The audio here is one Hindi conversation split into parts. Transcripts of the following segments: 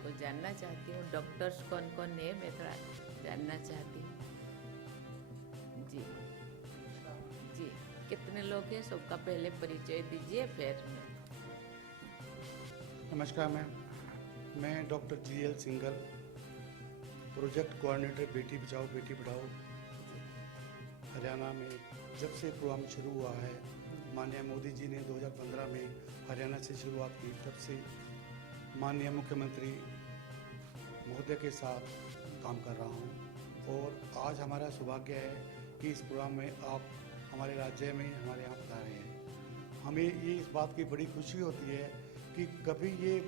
आपको जानना चाहती हूँ, डॉक्टर्स कौन कौन है मैं थोड़ा जानना चाहती हूँ। जी जी, कितने लोग हैं सबका पहले परिचय दीजिए फिर। नमस्कार मैम, मैं doctor GL Singhal, project coordinator Beti Bachao Beti Padhao Haryana में। जब से प्रोग्राम शुरू हुआ है, माननीय मोदी जी ने 2015 में हरियाणा से शुरुआत की, तब से माननीय मुख्यमंत्री महोदय के साथ काम कर रहा हूँ। और आज हमारा सौभाग्य है कि इस प्रोग्राम में आप हमारे राज्य में हमारे यहाँ पधारे हैं। हमें ये इस बात की बड़ी खुशी होती है कि कभी ये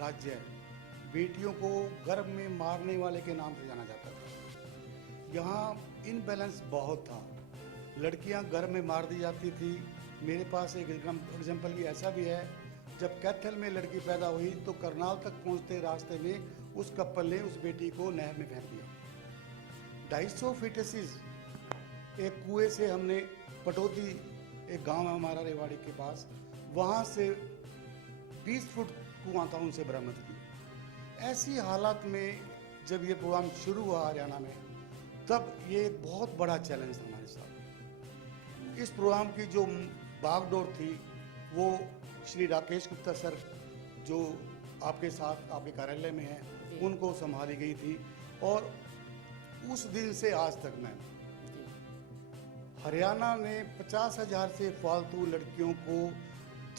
राज्य बेटियों को गर्भ में मारने वाले के नाम से जाना जाता था। यहाँ इनबैलेंस बहुत था, लड़कियां गर्भ में मार दी जाती थी। मेरे पास एक एग्जाम्पल भी ऐसा भी है, जब कैथल में लड़की पैदा हुई तो करनाल तक पहुंचते रास्ते में उस कपल ने उस बेटी को नहर में फेंक दिया। 250 फीटसिस एक कुएं से हमने पटौदी, एक गांव है हमारा रेवाड़ी के पास, वहां से 20 फुट कुआं था, उनसे बरामद की। ऐसी हालात में जब ये प्रोग्राम शुरू हुआ हरियाणा में, तब ये एक बहुत बड़ा चैलेंज था हमारे साथ। इस प्रोग्राम की जो बागडोर थी वो श्री राकेश गुप्ता सर, जो आपके साथ आपके कार्यालय में हैं, उनको संभाली गई थी। और उस दिन से आज तक मैं हरियाणा ने 50,000 से फालतू लड़कियों को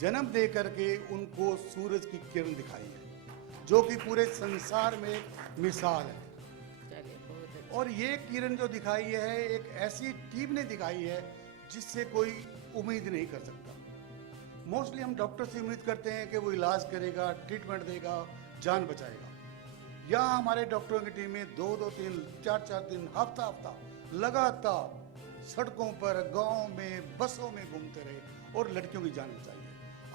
जन्म दे करके उनको सूरज की किरण दिखाई है, जो कि पूरे संसार में एक मिसाल है। और ये किरण जो दिखाई है एक ऐसी टीम ने दिखाई है जिससे कोई उम्मीद नहीं कर सकता। मोस्टली हम डॉक्टर से उम्मीद करते हैं कि वो इलाज करेगा, ट्रीटमेंट देगा, जान बचाएगा। यहाँ हमारे डॉक्टरों की टीम में 2-2, 3, 4-4 दिन, हफ्ता लगातार सड़कों पर, गांव में, बसों में घूमते रहे और लड़कियों की जान बचाई है।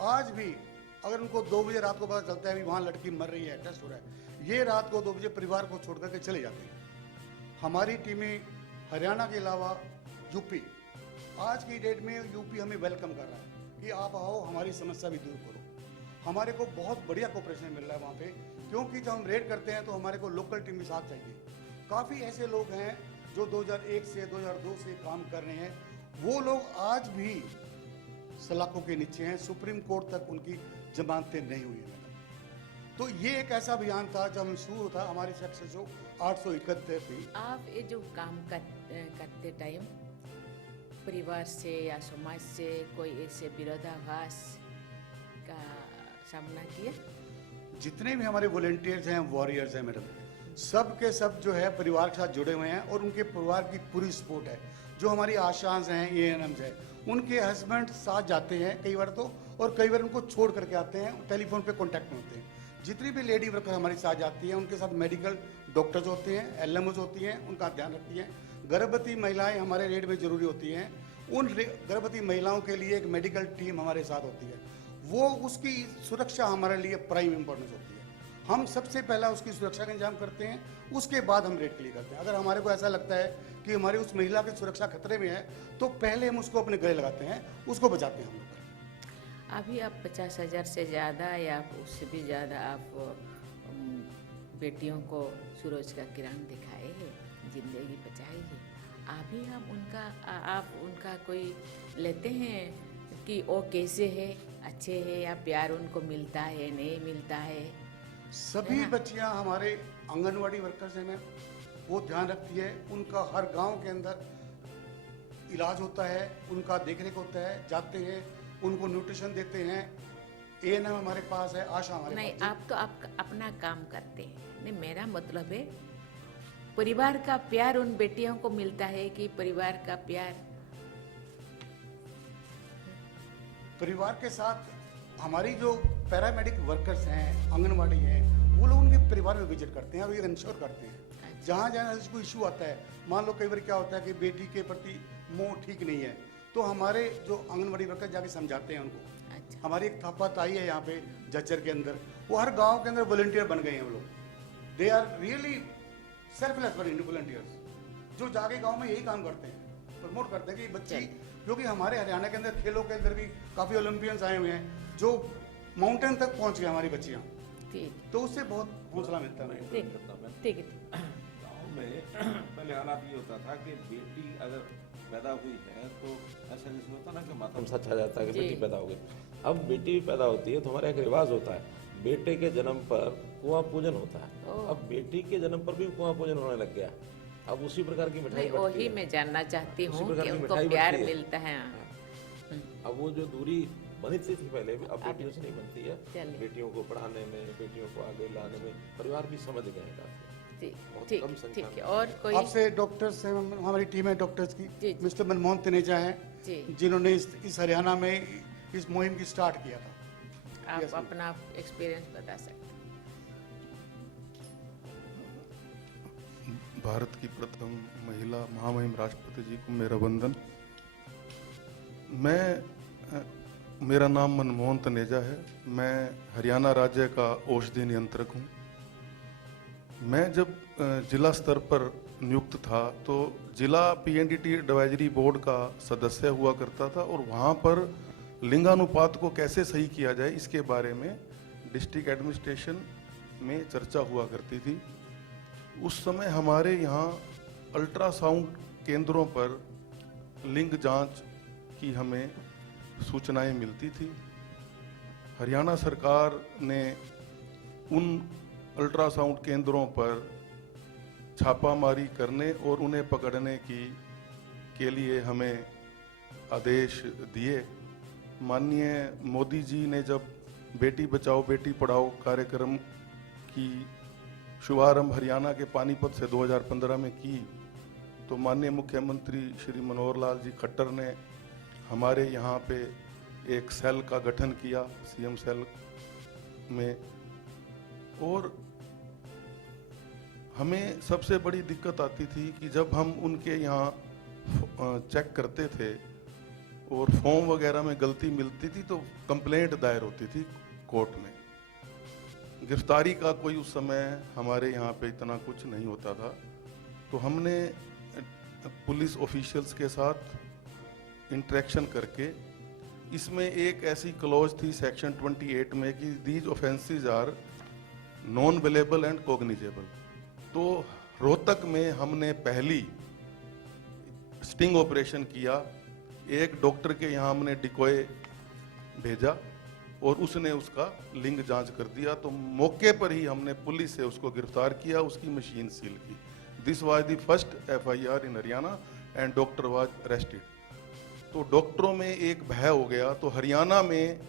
आज भी अगर उनको 2 बजे रात को पता चलता है भी वहाँ लड़की मर रही है, टेस्ट हो रहा है, ये रात को 2 बजे परिवार को छोड़ करके चले जाते हैं। हमारी टीमें हरियाणा के अलावा यूपी, आज की डेट में यूपी हमें वेलकम कर रहा है कि आप आओ, हमारी समस्या भी दूर करो। हमारे को बहुत बढ़िया कोऑपरेशन मिल रहा है वहाँ पे, क्योंकि जब हम रेड करते हैं तो हमारे को लोकल टीम भी साथ चाहिए। काफ़ी ऐसे लोग हैं जो 2001 से 2002 से काम कर रहे हैं, वो लोग आज भी सलाखों के नीचे हैं, सुप्रीम कोर्ट तक उनकी जमानतें नहीं हुई हैं। तो ये एक ऐसा अभियान था जब शुरू था, हमारी सक्सेस जो 871 थी। आप ये जो काम करते टाइम परिवार से या समाज से कोई ऐसे विरोधाभास का सामना किया? जितने भी हमारे वॉलेंटियर्स हैं, वॉरियर्स हैं मैडम, सब के सब जो है परिवार के साथ जुड़े हुए हैं और उनके परिवार की पूरी सपोर्ट है। जो हमारी आशाएं हैं, ANMs हैं, उनके हस्बैंड साथ जाते हैं कई बार तो, और कई बार उनको छोड़ करके आते हैं, टेलीफोन पे कांटेक्ट में होते हैं। जितनी भी लेडी वर्कर हमारे साथ जाती हैं उनके साथ मेडिकल डॉक्टर्स होते हैं, LMOs होती हैं, उनका ध्यान रखती हैं। गर्भवती महिलाएं हमारे रेड में जरूरी होती हैं, उन गर्भवती महिलाओं के लिए एक मेडिकल टीम हमारे साथ होती है, वो उसकी सुरक्षा हमारे लिए प्राइम इंपॉर्टेंस होती है। हम सबसे पहला उसकी सुरक्षा का इंतजाम करते हैं, उसके बाद हम रेड के लिए करते हैं। अगर हमारे को ऐसा लगता है कि हमारी उस महिला की सुरक्षा खतरे में है तो पहले हम उसको अपने गले लगाते हैं, उसको बचाते हैं हम लोग। अभी आप 50,000 से ज़्यादा या उससे भी ज़्यादा आप बेटियों को सूरज का किरण दिखाए हैं, जिंदगी बचाई है। अभी आप उनका कोई लेते हैं कि वो कैसे है, अच्छे है या प्यार उनको मिलता है, नहीं मिलता है? सभी बच्चियां हमारे आंगनवाड़ी वर्कर्स हैं मैम, वो ध्यान रखती है। उनका हर गांव के अंदर इलाज होता है, उनका देखरेख होता है, जाते हैं, उनको न्यूट्रिशन देते हैं। ANM हमारे पास है, आशा हमारे नहीं, पास है। आप तो आप अपना काम करते हैं। नहीं, मेरा मतलब है परिवार का प्यार उन बेटियों को मिलता है कि परिवार का प्यार? परिवार के साथ हमारी जो पैरामेडिक वर्कर्स हैं, आंगनवाड़ी हैं, वो लोग उनके परिवार में विजिट करते हैं और ये इंश्योर करते हैं जहाँ जहाँ इसको इशू आता है। मान लो कई बार क्या होता है कि बेटी के प्रति मोह ठीक नहीं है, तो हमारे जो आंगनवाड़ी वर्कर जाके समझाते हैं उनको। अच्छा। हमारी एक थापा ताई है यहाँ पे जच्चर के अंदर, वो हर गांव के अंदर वॉलंटियर बन गए हैं वो लोग। They are really selfless volunteers, जो जाके गांव में यही काम करते हैं, प्रमोट करते हैं कि बच्ची, क्योंकि हमारे हरियाणा के अंदर खेलों के अंदर भी काफ़ी ओलंपियंस आए हुए हैं जो माउंटेन तक पहुँच गए हमारी बच्चियाँ। ठीक तो उससे बहुत हौसला मिलता है। ठीक ठीक है। गाँव में पहले हालात ये होता था कि बेटी अगर पैदा हुई है तो ऐसा जिसमें होता ना कि मातम सा छा जाता है कि जी। बेटी पैदा हो गई। अब बेटी भी पैदा होती है तो हमारा एक रिवाज होता है, बेटे के जन्म पर कुआं पूजन होता है। ओह। अब बेटी के जन्म पर भी कुआं पूजन होने लग गया। अब उसी प्रकार की मिठाई नहीं, बंटती वही है। मैं जानना चाहती उसी हूँ प्रकार कि की उनको मिठाई प्यार बनती है। मिलता है। अब वो जो दूरी बनती थी पहले, अब बेटियों से नहीं बनती है। चलिए। बेटियों को पढ़ाने में, बेटियों को आगे लाने में परिवार भी समझ गए हैं काफी। ठीक बहुत ठीक कम संख्या ठीक है। में। और कोई? आपसे डॉक्टर्स हैं, हमारी टीम है डॉक्टर्स जी, की, जी। मिस्टर मनमोहन तनेजा हैं, जी। जिन्होंने इस हरियाणा में इस मुहिम की स्टार्ट किया था। आप Yes, ma'am. अपना एक्सपीरियंस बता सकते हैं। भारत की प्रथम महिला महामहिम राष्ट्रपति जी को मेरा वंदन। मेरा नाम मनमोहन तनेजा है। मैं हरियाणा राज्य का औषधि नियंत्रक हूँ। मैं जब जिला स्तर पर नियुक्त था तो जिला पीएनडीटी एडवाइजरी बोर्ड का सदस्य हुआ करता था और वहाँ पर लिंगानुपात को कैसे सही किया जाए इसके बारे में डिस्ट्रिक्ट एडमिनिस्ट्रेशन में चर्चा हुआ करती थी। उस समय हमारे यहाँ अल्ट्रासाउंड केंद्रों पर लिंग जांच की हमें सूचनाएं मिलती थी। हरियाणा सरकार ने उन अल्ट्रासाउंड केंद्रों पर छापामारी करने और उन्हें पकड़ने के लिए हमें आदेश दिए। माननीय मोदी जी ने जब बेटी बचाओ बेटी पढ़ाओ कार्यक्रम की शुभारंभ हरियाणा के पानीपत से 2015 में की तो माननीय मुख्यमंत्री श्री मनोहर लाल जी खट्टर ने हमारे यहाँ पे एक सेल का गठन किया, सीएम सेल में। और हमें सबसे बड़ी दिक्कत आती थी कि जब हम उनके यहाँ चेक करते थे और फॉर्म वगैरह में गलती मिलती थी तो कंप्लेंट दायर होती थी कोर्ट में। गिरफ्तारी का कोई उस समय हमारे यहाँ पे इतना कुछ नहीं होता था। तो हमने पुलिस ऑफिशियल्स के साथ इंटरेक्शन करके इसमें एक ऐसी क्लॉज थी सेक्शन 28 में कि these offences are non bailable and cognizable. तो रोहतक में हमने पहली स्टिंग ऑपरेशन किया। एक डॉक्टर के यहाँ हमने डिकॉय भेजा और उसने उसका लिंग जांच कर दिया। तो मौके पर ही हमने पुलिस से उसको गिरफ्तार किया, उसकी मशीन सील की। This was the first FIR in Haryana and doctor was arrested. तो डॉक्टरों में एक भय हो गया। तो हरियाणा में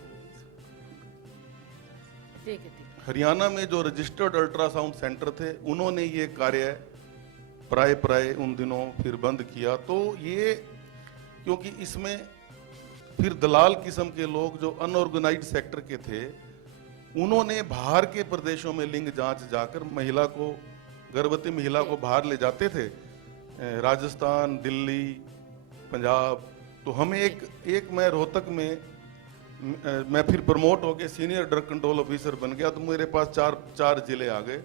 ठीक है। हरियाणा में जो रजिस्टर्ड अल्ट्रासाउंड सेंटर थे उन्होंने ये कार्य प्राय उन दिनों फिर बंद किया। तो ये क्योंकि इसमें फिर दलाल किस्म के लोग जो अनऑर्गेनाइज्ड सेक्टर के थे उन्होंने बाहर के प्रदेशों में लिंग जांच जाकर महिला को, गर्भवती महिला को बाहर ले जाते थे, राजस्थान, दिल्ली, पंजाब। तो हमें एक मैं रोहतक में मैं फिर प्रमोट होके सीनियर ड्रग कंट्रोल ऑफिसर बन गया तो मेरे पास चार जिले आ गए।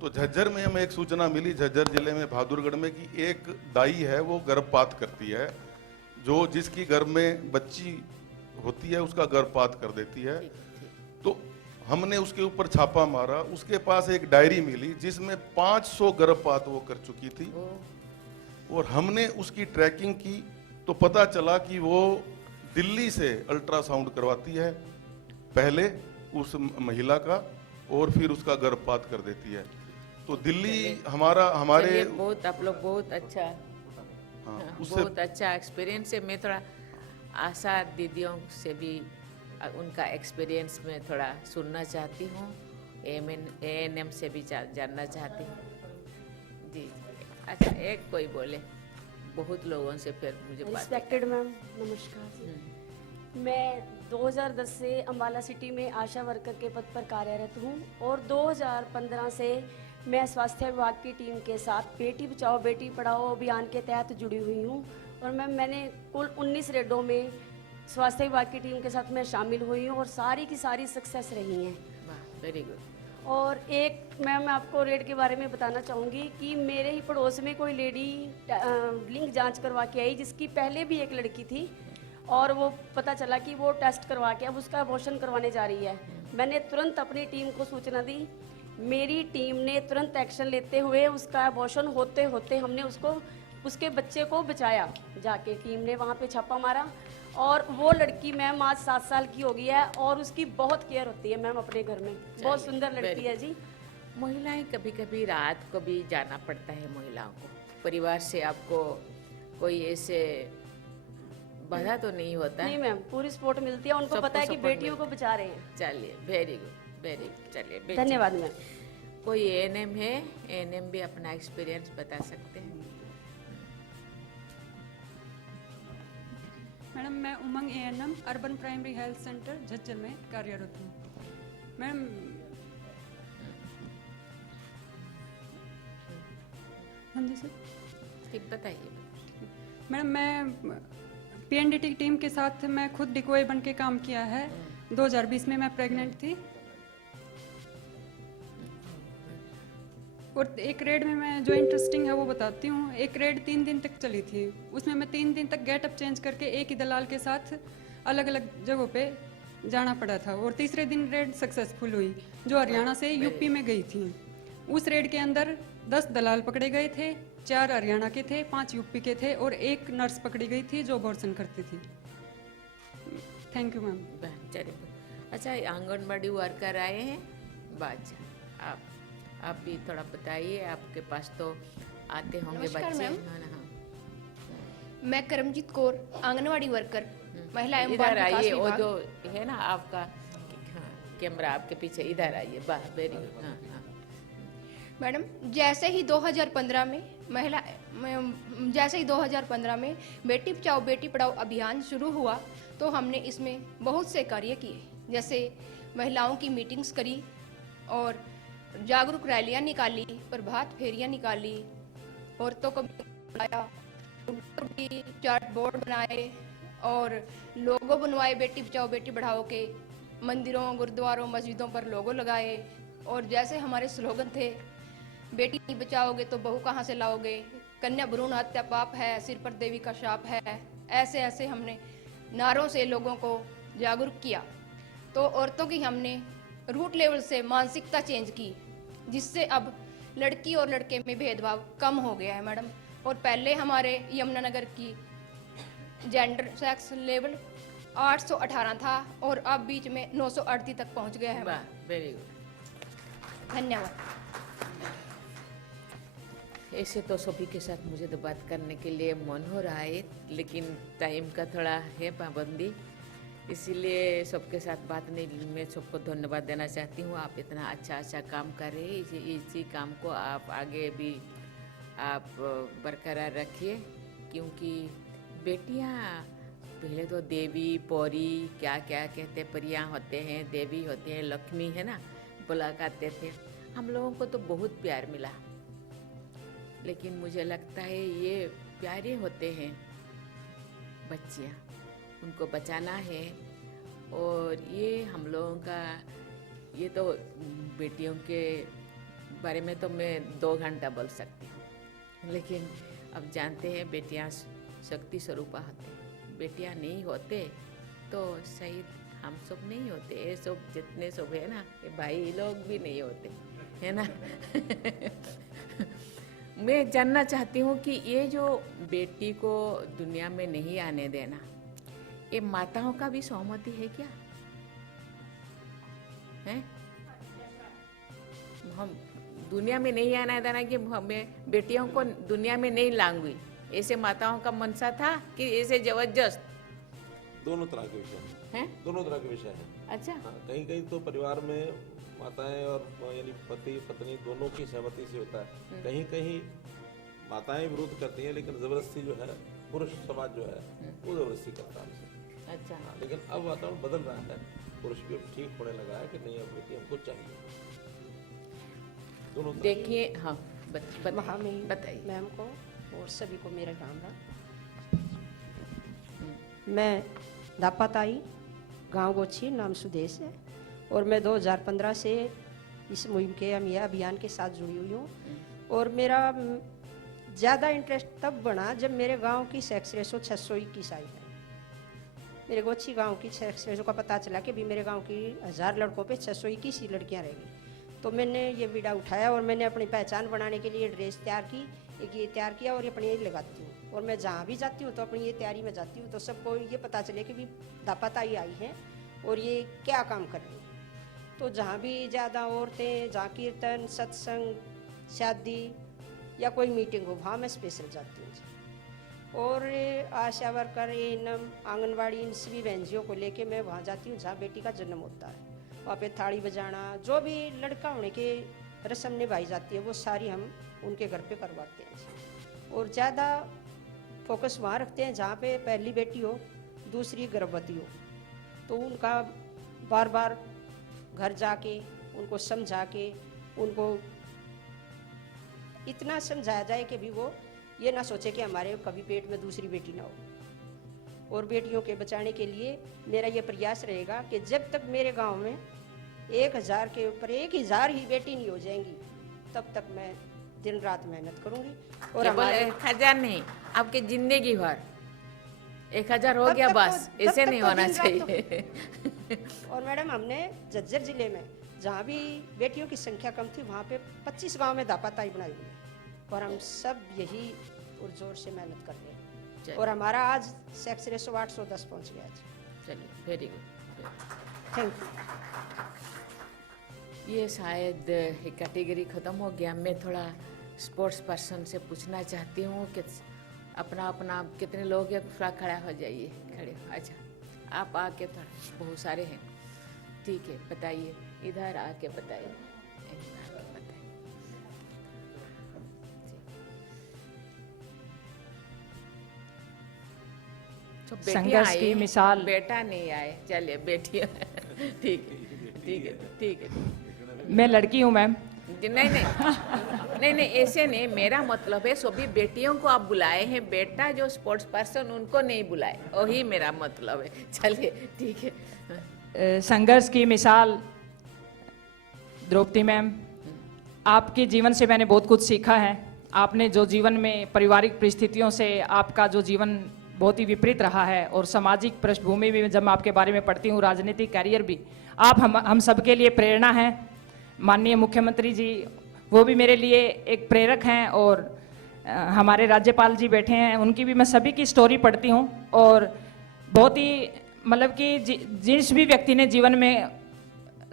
तो झज्जर में हमें एक सूचना मिली, झज्जर जिले में बहादुरगढ़ में, कि एक दाई है वो गर्भपात करती है, जो जिसकी गर्भ में बच्ची होती है उसका गर्भपात कर देती है। तो हमने उसके ऊपर छापा मारा। उसके पास एक डायरी मिली जिसमें 500 गर्भपात वो कर चुकी थी और हमने उसकी ट्रैकिंग की तो पता चला कि वो दिल्ली से अल्ट्रासाउंड करवाती है पहले उस महिला का और फिर उसका गर्भपात कर देती है। तो दिल्ली हमारे चलिए, बहुत आप लोग बहुत अच्छा, हाँ, बहुत अच्छा एक्सपीरियंस है। मैं थोड़ा आशा दीदियों से भी उनका एक्सपीरियंस में थोड़ा सुनना चाहती हूँ। ANM से भी जानना चाहती हूँ। जी अच्छा, एक कोई बोले, बहुत लोगों से फिर मुझे बात। रिस्पेक्टेड मैम, नमस्कार। मैं 2010 से अम्बाला सिटी में आशा वर्कर के पद पर कार्यरत हूँ और 2015 से मैं स्वास्थ्य विभाग की टीम के साथ बेटी बचाओ बेटी पढ़ाओ अभियान के तहत जुड़ी हुई हूँ। और मैंने कुल 19 रेडों में स्वास्थ्य विभाग की टीम के साथ मैं शामिल हुई हूँ और सारी की सारी सक्सेस रही हैं। वाह, वेरी गुड। और एक मैं आपको रेड के बारे में बताना चाहूँगी कि मेरे ही पड़ोस में कोई लेडी लिंग जांच करवा के आई जिसकी पहले भी एक लड़की थी और वो पता चला कि वो टेस्ट करवा के अब उसका अबॉर्शन करवाने जा रही है। मैंने तुरंत अपनी टीम को सूचना दी। मेरी टीम ने तुरंत एक्शन लेते हुए उसका अबॉर्शन होते होते हमने उसके बच्चे को बचाया। जाके टीम ने वहाँ पे छापा मारा और वो लड़की मैम आज 7 साल की हो गई है और उसकी बहुत केयर होती है मैम अपने घर में। बहुत सुंदर लड़की है जी। महिलाएं कभी कभी रात को भी जाना पड़ता है महिलाओं को। परिवार से आपको कोई ऐसे बाधा तो नहीं होता? नहीं मैम, पूरी सपोर्ट मिलती है। उनको पता है कि बेटियों को बचा रहे हैं। चलिए, वेरी गुड, वेरी गुड। चलिए, धन्यवाद मैम। कोई एएनएम है? एएनएम भी अपना एक्सपीरियंस बता सकते हैं। मैडम, मैं Umang ANM urban primary health centre Jhajjar में कार्यरत हूँ। मैडम, हाँ जी सर, ठीक, बताइए। मैडम, मैं पीएनडीटी टीम के साथ मैं खुद डिकोय बन के काम किया है। 2020 में मैं प्रेग्नेंट थी और एक रेड में मैं जो इंटरेस्टिंग है वो बताती हूँ। एक रेड 3 दिन तक चली थी। उसमें मैं 3 दिन तक गेटअप चेंज करके एक ही दलाल के साथ अलग अलग जगहों पे जाना पड़ा था और तीसरे दिन रेड सक्सेसफुल हुई जो हरियाणा से यूपी में गई थी। उस रेड के अंदर 10 दलाल पकड़े गए थे, 4 हरियाणा के थे, 5 यूपी के थे और 1 नर्स पकड़ी गई थी जो अबॉर्शन करती थी। Thank you ma'am. चलिए, अच्छा, आंगनबाड़ी वर्कर आए हैं बाज, आप भी थोड़ा बताइए। आपके पास तो आते होंगे बच्चे। हाँ, मैं करमजीत कौर, आंगनवाड़ी वर्कर, महिला एवं बाल इधर विकास आइए। वो विभाग। जो है ना आपका, हाँ, कैमरा आपके पीछे, इधर आइए। वाह, वेरी गुड। हाँ हाँ। मैडम, जैसे ही 2015 में बेटी बचाओ बेटी पढ़ाओ अभियान शुरू हुआ तो हमने इसमें बहुत से कार्य किए। जैसे महिलाओं की मीटिंग्स करी और जागरूक रैलियां निकाली, प्रभात फेरियां निकाली, औरतों को बुलाया, भी चार्ट बोर्ड बनाए और लोगो बनवाए बेटी बचाओ बेटी पढ़ाओ के। मंदिरों, गुरुद्वारों, मस्जिदों पर लोगो लगाए और जैसे हमारे स्लोगन थे, बेटी नहीं बचाओगे तो बहू कहाँ से लाओगे, कन्या भ्रूण हत्या पाप है, सिर पर देवी का शाप है। ऐसे ऐसे हमने नारों से लोगों को जागरूक किया। तो औरतों की हमने रूट लेवल से मानसिकता चेंज की, जिससे अब लड़की और लड़के में भेदभाव कम हो गया है मैडम। और पहले हमारे यमुनानगर की जेंडर सेक्स लेवल 818 था और अब बीच में 938 तक पहुंच गया है। वाह, वेरी गुड। धन्यवाद। ऐसे तो सभी के साथ मुझे तो बात करने के लिए मन हो रहा है, लेकिन टाइम का थोड़ा है पाबंदी, इसीलिए सबके साथ बात नहीं। मैं सबको धन्यवाद देना चाहती हूँ। आप इतना अच्छा काम कर रहे हैं। इसी काम को आप आगे भी आप बरकरार रखिए, क्योंकि बेटियाँ पहले तो देवी, पौरी, क्या क्या कहते, परियाँ होते हैं, देवी होती हैं, लक्ष्मी है ना, बुला करते थे। हम लोगों को तो बहुत प्यार मिला, लेकिन मुझे लगता है ये प्यारे होते हैं बच्चियाँ, उनको बचाना है। और ये हम लोगों का, ये तो बेटियों के बारे में तो मैं 2 घंटा बोल सकती हूँ, लेकिन अब जानते हैं बेटियाँ शक्ति स्वरूपा होते हैं। बेटियाँ नहीं होते तो शायद हम सब नहीं होते, ये सब जितने सब है ना, ये भाई लोग भी नहीं होते, है ना। मैं जानना चाहती हूँ कि ये जो बेटी को दुनिया में नहीं आने देना, ये माताओं का भी सहमति है क्या? है हम दुनिया में नहीं आने देना कि हमें बेटियों को दुनिया में नहीं लाऊंगी, ऐसे माताओं का मनसा था कि ऐसे जबरदस्त? दोनों तरह के विषय हैं, दोनों तरह के विषय हैं। अच्छा। हाँ, कहीं कहीं तो परिवार में माताएं और यानी पति पत्नी दोनों की सहमति से होता है। कहीं कहीं माताएं विरोध करती हैं, लेकिन जबरदस्ती जो है पुरुष समाज जो है वो जबरदस्ती करता है हमसे। अच्छा। हाँ, लेकिन अब वातावरण बदल रहा है, पुरुष भी अब ठीक होने लगा है कि नहीं, अब बेटी हमको चाहिए। दोनों देखिए, हाँ, महामहिम बताइए मैम को और सभी को मेरा राम राम। मैं दापाताई, गांव गोछी, नाम सुदेश है और मैं 2015 से इस मुहिम के अभियान के साथ जुड़ी हुई हूँ। और मेरा ज़्यादा इंटरेस्ट तब बना जब मेरे गांव की सेक्स रेशो 621 आई है। मेरे गोची गांव की 600 का पता चला कि भी मेरे गांव की 1000 लड़कों पे 621 ही लड़कियां रह गई। तो मैंने ये बीड़ा उठाया और मैंने अपनी पहचान बनाने के लिए ड्रेस तैयार की, एक ये तैयार किया और ये अपनी ये लगाती हूँ। और मैं जहाँ भी जाती हूँ तो अपनी ये तैयारी में जाती हूँ तो सबको ये पता चले कि भी दापाताई आई है और ये क्या काम कर रही है। तो जहाँ भी ज़्यादा औरतें, जहाँ कीर्तन, सत्संग, शादी या कोई मीटिंग हो, वहाँ मैं स्पेशल जाती हूँ। और आशा वर्कर, एएनएम, आंगनवाड़ी, इन सभी बहनजियों को लेके मैं वहाँ जाती हूँ जहाँ बेटी का जन्म होता है। वहाँ पे थाली बजाना, जो भी लड़का होने के रस्म निभाई जाती है वो सारी हम उनके घर पे करवाते हैं। और ज़्यादा फोकस वहाँ रखते हैं जहाँ पे पहली बेटी हो, दूसरी गर्भवती हो, तो उनका बार बार घर जाके उनको समझा के उनको इतना समझाया जाए कि भी वो ये ना सोचे कि हमारे कभी पेट में दूसरी बेटी ना हो। और बेटियों के बचाने के लिए मेरा ये प्रयास रहेगा कि जब तक मेरे गांव में 1000 के ऊपर 1000 ही बेटी नहीं हो जाएंगी तब तक मैं दिन रात मेहनत करूंगी। और हमारे 1000 नहीं, आपकी जिंदगी भर 1000 हो गया बस, ऐसे नहीं होना चाहिए। और मैडम हमने झज्जर जिले में जहाँ भी बेटियों की संख्या कम थी वहाँ पे 25 गांव में दापाताई बनाई हुई है और हम सब यही पुरजोर से मेहनत कर रहे हैं। और हमारा आज सेक्स रेशो 810 पहुँच गया। चलिए, वेरी गुड, थैंक यू। ये शायद कैटेगरी ख़त्म हो गया। मैं थोड़ा स्पोर्ट्स पर्सन से पूछना चाहती हूँ कि अपना अपना कितने लोग हैं, थोड़ा खड़ा हो जाइए, खड़े हो। अच्छा, आप आके थोड़ा, बहुत सारे हैं, ठीक है, बताइए, इधर आके बताइए, तो संघर्ष की मिसाल। बेटा नहीं आए, चलिए बेटियां। ठीक है, ठीक है, ठीक है। मैं लड़की हूँ मैम। नहीं नहीं नहीं, ऐसे नहीं, मेरा मतलब है सभी बेटियों को आप बुलाए हैं, बेटा जो स्पोर्ट्स पर्सन उनको नहीं बुलाए, वही मेरा मतलब है। चलिए, ठीक है। संघर्ष की मिसाल द्रौपदी मैम, आपके जीवन से मैंने बहुत कुछ सीखा है। आपने जो जीवन में पारिवारिक परिस्थितियों से आपका जो जीवन बहुत ही विपरीत रहा है और सामाजिक पृष्ठभूमि भी जब मैं आपके बारे में पढ़ती हूँ, राजनीतिक कैरियर भी, आप हम सबके लिए प्रेरणा हैं। माननीय मुख्यमंत्री जी वो भी मेरे लिए एक प्रेरक हैं और हमारे राज्यपाल जी बैठे हैं, उनकी भी मैं सभी की स्टोरी पढ़ती हूँ और बहुत ही मतलब कि जिस भी व्यक्ति ने जीवन में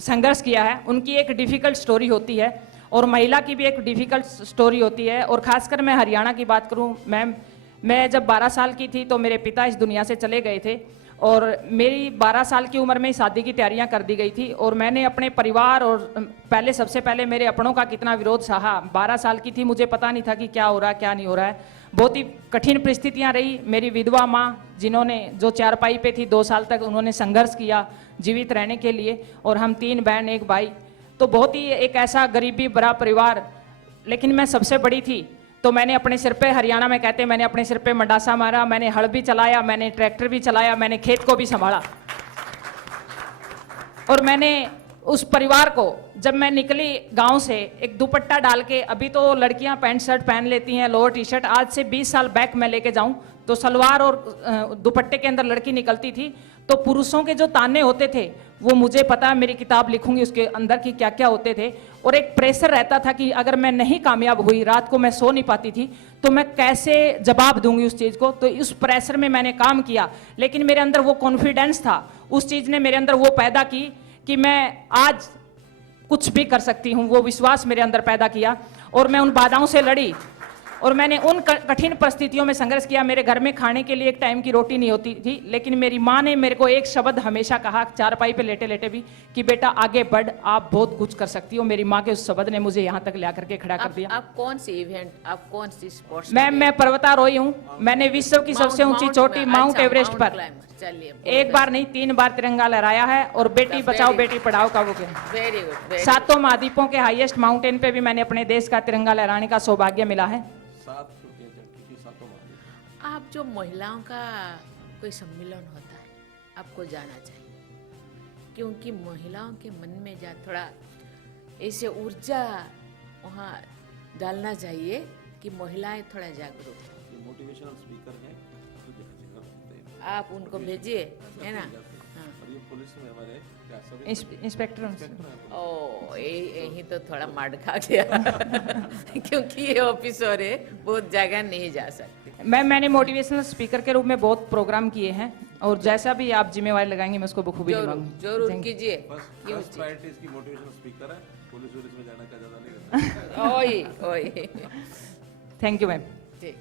संघर्ष किया है उनकी एक डिफ़िकल्ट स्टोरी होती है और महिला की भी एक डिफ़िकल्ट स्टोरी होती है। और ख़ासकर मैं हरियाणा की बात करूँ मैम, मैं जब 12 साल की थी तो मेरे पिता इस दुनिया से चले गए थे और मेरी 12 साल की उम्र में शादी की तैयारियां कर दी गई थी और मैंने अपने परिवार और सबसे पहले मेरे अपनों का कितना विरोध सहा। 12 साल की थी, मुझे पता नहीं था कि क्या हो रहा है क्या नहीं हो रहा है। बहुत ही कठिन परिस्थितियां रही। मेरी विधवा माँ जिन्होंने जो चारपाई पे थी 2 साल तक, उन्होंने संघर्ष किया जीवित रहने के लिए, और हम 3 बहन 1 भाई, तो बहुत ही एक ऐसा गरीबी भरा परिवार। लेकिन मैं सबसे बड़ी थी तो मैंने अपने सिर पे, हरियाणा में कहते हैं, मैंने अपने सिर पे मंडासा मारा, मैंने हल भी चलाया, मैंने ट्रैक्टर भी चलाया, मैंने खेत को भी संभाला। और मैंने उस परिवार को, जब मैं निकली गांव से एक दुपट्टा डाल के, अभी तो लड़कियां पैंट शर्ट पहन लेती हैं, लोअर टी शर्ट, आज से 20 साल बैक मैं लेके जाऊं तो सलवार और दुपट्टे के अंदर लड़की निकलती थी तो पुरुषों के जो ताने होते थे वो मुझे पता है, मेरी किताब लिखूंगी उसके अंदर की क्या क्या होते थे। और एक प्रेशर रहता था कि अगर मैं नहीं कामयाब हुई, रात को मैं सो नहीं पाती थी, तो मैं कैसे जवाब दूंगी उस चीज़ को। तो उस प्रेशर में मैंने काम किया, लेकिन मेरे अंदर वो कॉन्फिडेंस था, उस चीज़ ने मेरे अंदर वो पैदा की कि मैं आज कुछ भी कर सकती हूँ। वो विश्वास मेरे अंदर पैदा किया और मैं उन बाधाओं से लड़ी और मैंने उन कठिन परिस्थितियों में संघर्ष किया। मेरे घर में खाने के लिए एक टाइम की रोटी नहीं होती थी, लेकिन मेरी माँ ने मेरे को एक शब्द हमेशा कहा, चारपाई पे लेटे लेटे भी, कि बेटा आगे बढ़, आप बहुत कुछ कर सकती हो। मेरी माँ के उस शब्द ने मुझे यहाँ तक ला करके खड़ा कर दिया। आप कौन सी इवेंट, आप कौन सी स्पोर्ट्स? मैं पर्वतारोही हूँ। मैंने विश्व की सबसे ऊंची चोटी माउंट एवरेस्ट पर एक बार नहीं 3 बार तिरंगा लहराया है और बेटी बचाओ बेटी पढ़ाओ का वो किया। Very good. 7 महाद्वीपों के हाईएस्ट माउंटेन पे भी मैंने अपने देश का तिरंगा लहराने का सौभाग्य मिला है। आप जो महिलाओं का कोई सम्मेलन होता है, आपको जाना चाहिए, क्योंकि महिलाओं के मन में थोड़ा ऐसे ऊर्जा वहाँ डालना चाहिए कि महिलाएं थोड़ा जागरूक हो। मोटिवेशनल स्पीकर हैं, आप उनको भेजिए, है ना। हाँ। और ये पुलिस में हमारे क्या सब इंस्पेक्टर ओ यही तो थोड़ा मार खा गया क्योंकि ये ऑफिसर है, बहुत जगह नहीं जा सकते। मैम मैंने मोटिवेशनल स्पीकर के रूप में बहुत प्रोग्राम किए हैं और जैसा भी आप जिम्मेवारी लगाएंगे मैं उसको बखूबी जरूर निभाऊंगी। जरूर कीजिए। फर्स्ट प्रायोरिटी इसकी मोटिवेशनल स्पीकर है, पुलिस में जाने का ज्यादा नहीं करता। ओए ओए थैंक यू मैम। ठीक।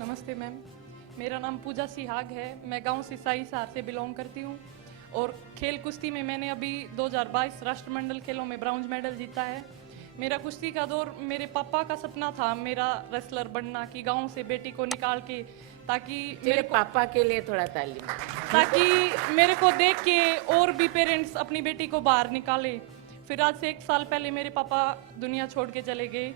नमस्ते मैम, मेरा नाम पूजा सिहाग है। मैं गांव सिसाई सहार से बिलोंग करती हूं और खेल कुश्ती में मैंने अभी 2022 राष्ट्रमंडल खेलों में ब्राउंज मेडल जीता है। मेरा कुश्ती का दौर मेरे पापा का सपना था मेरा रेसलर बनना, कि गांव से बेटी को निकाल के ताकि मेरे पापा के लिए थोड़ा ताली। ताकि मेरे को देख के और भी पेरेंट्स अपनी बेटी को बाहर निकाले। फिर आज से 1 साल पहले मेरे पापा दुनिया छोड़ के चले गए।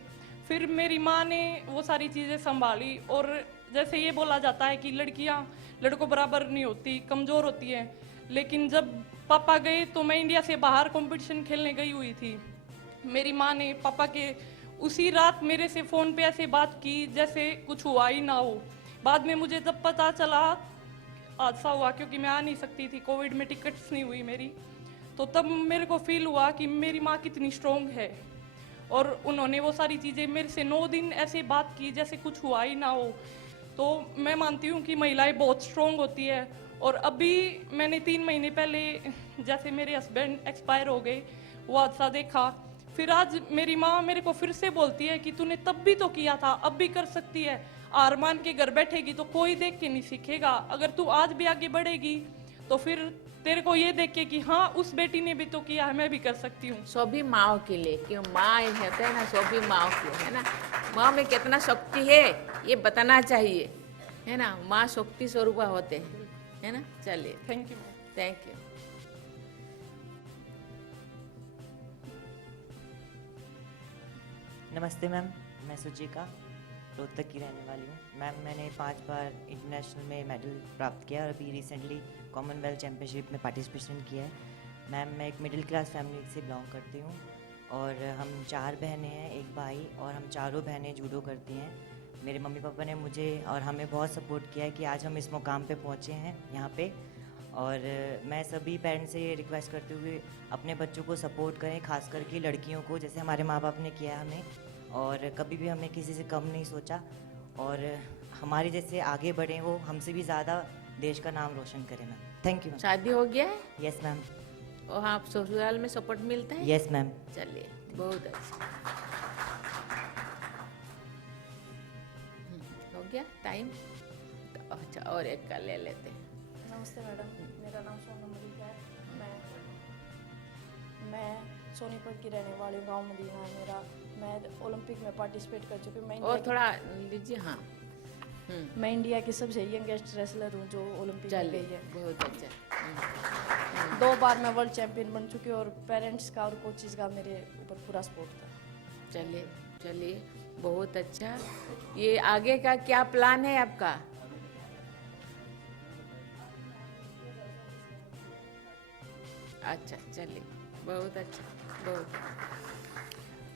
फिर मेरी माँ ने वो सारी चीज़ें संभाली और जैसे ये बोला जाता है कि लड़कियाँ लड़कों बराबर नहीं होती, कमज़ोर होती है, लेकिन जब पापा गए तो मैं इंडिया से बाहर कंपटीशन खेलने गई हुई थी। मेरी माँ ने पापा के उसी रात मेरे से फ़ोन पे ऐसे बात की जैसे कुछ हुआ ही ना हो। बाद में मुझे जब पता चला हादसा हुआ, क्योंकि मैं आ नहीं सकती थी, कोविड में टिकट्स नहीं हुई मेरी, तो तब मेरे को फील हुआ कि मेरी माँ कितनी स्ट्रोंग है। और उन्होंने वो सारी चीज़ें मेरे से 9 दिन ऐसे बात की जैसे कुछ हुआ ही ना हो। तो मैं मानती हूँ कि महिलाएं बहुत स्ट्रोंग होती है। और अभी मैंने 3 महीने पहले जैसे मेरे हस्बैंड एक्सपायर हो गए, वो हादसा देखा। फिर आज मेरी माँ मेरे को फिर से बोलती है कि तूने तब भी तो किया था, अब भी कर सकती है। हार मान के घर बैठेगी तो कोई देख के नहीं सीखेगा। अगर तू आज भी आगे बढ़ेगी तो फिर तेरे को ये देख के कि हाँ उस बेटी ने भी तो किया है, मैं भी कर सकती हूँ। सभी माओ के लिए, क्यों माँ होते हैं ना, सभी माओ के, है ना। माँ में कितना शक्ति है ये बताना चाहिए, है ना। माँ शक्ति स्वरूपा होते हैं, है ना। चलिए, थैंक यू। Thank you. नमस्ते मैम, मैं सुचिका रोहतक की रहने वाली हूँ। मैम मैंने 5 बार इंटरनेशनल में मेडल प्राप्त किया और अभी रिसेंटली कॉमनवेल्थ चैम्पियनशिप में पार्टिसिपेशन किया है। मैम मैं एक मिडिल क्लास फैमिली से बिलोंग करती हूँ और हम 4 बहनें हैं, 1 भाई, और हम चारों बहनें जूडो करती हैं। मेरे मम्मी पापा ने मुझे और हमें बहुत सपोर्ट किया है कि आज हम इस मुकाम पे पहुँचे हैं यहाँ पे। और मैं सभी पेरेंट्स से ये रिक्वेस्ट करते हुए अपने बच्चों को सपोर्ट करें, खास करके लड़कियों को, जैसे हमारे माँ बाप ने किया हमें, और कभी भी हमने किसी से कम नहीं सोचा और हमारे जैसे आगे बढ़ें, वो हमसे भी ज़्यादा देश का नाम रोशन करें मैम। Thank you. शादी हो गया है? Yes ma'am. और हाँ, ससुराल में सपोर्ट मिलता है? Yes ma'am. चलिए, बहुत अच्छा। हो गया टाइम? अच्छा, और एक का ले लेते हैं। नमस्ते मैडम, मेरा नाम सोनम मलिक है। मैं सोनीपत की रहने वाली हूँ, गाँव मदीना है मेरा। मैं ओलंपिक में पार्टिसिपेट कर चुकी हूँ। और थोड़ा लीजिए। हाँ, मैं इंडिया की सबसे यंगेस्ट रेसलर हूँ जो ओलंपिक में गई है। बहुत अच्छा। 2 बार मैं वर्ल्ड चैंपियन बन चुकी हूँ और पेरेंट्स का और कोचेस का मेरे ऊपर पूरा सपोर्ट था। चलिए चलिए, बहुत अच्छा। ये आगे का क्या प्लान है आपका? अच्छा, चलिए, बहुत अच्छा, बहुत।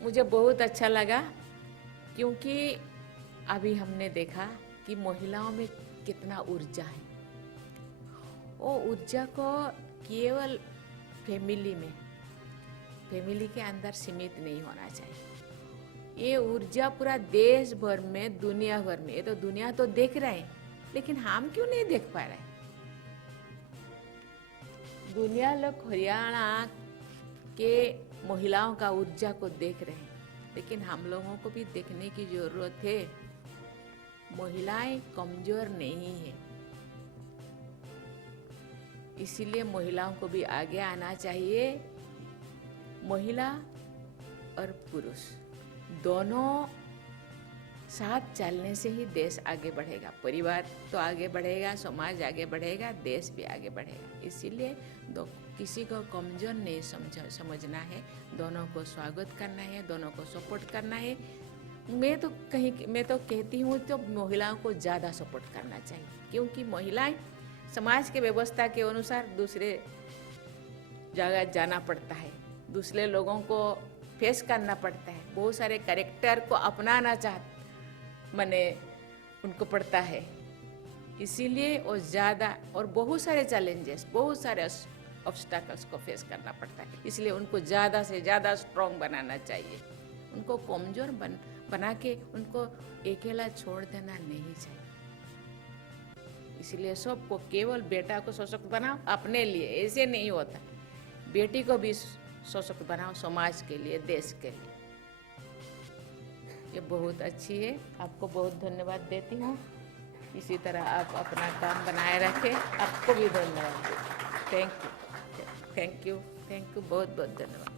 मुझे बहुत अच्छा लगा क्योंकि अभी हमने देखा कि महिलाओं में कितना ऊर्जा है। वो ऊर्जा को केवल फैमिली के अंदर सीमित नहीं होना चाहिए। ये ऊर्जा पूरा देश भर में, दुनिया भर में, ये तो दुनिया तो देख रहे हैं, लेकिन हम क्यों नहीं देख पा रहे? दुनिया लोग हरियाणा के महिलाओं का ऊर्जा को देख रहे हैं, लेकिन हम लोगों को भी देखने की जरूरत है। महिलाएं कमजोर नहीं है, इसीलिए महिलाओं को भी आगे आना चाहिए। महिला और पुरुष दोनों साथ चलने से ही देश आगे बढ़ेगा, परिवार तो आगे बढ़ेगा, समाज आगे बढ़ेगा, देश भी आगे बढ़ेगा। इसीलिए किसी को कमजोर नहीं समझना है, दोनों को स्वागत करना है, दोनों को सपोर्ट करना है। मैं तो कहती हूँ तो महिलाओं को ज़्यादा सपोर्ट करना चाहिए, क्योंकि महिलाएं समाज के व्यवस्था के अनुसार दूसरे जगह जाना पड़ता है, दूसरे लोगों को फेस करना पड़ता है, बहुत सारे कैरेक्टर को अपनाना माने उनको पड़ता है। इसीलिए वो ज़्यादा और बहुत सारे चैलेंजेस, बहुत सारे ऑब्स्टैकल्स को फेस करना पड़ता है। इसलिए उनको ज़्यादा से ज़्यादा स्ट्रॉन्ग बनाना चाहिए। उनको कमज़ोर बना के उनको अकेला छोड़ देना नहीं चाहिए। इसलिए सबको केवल बेटा को सशक्त बनाओ अपने लिए, ऐसे नहीं होता। बेटी को भी सशक्त बनाओ समाज के लिए, देश के लिए। ये बहुत अच्छी है, आपको बहुत धन्यवाद देती हूँ। इसी तरह आप अपना काम बनाए रखें। आपको भी धन्यवाद। थैंक यू, बहुत बहुत धन्यवाद।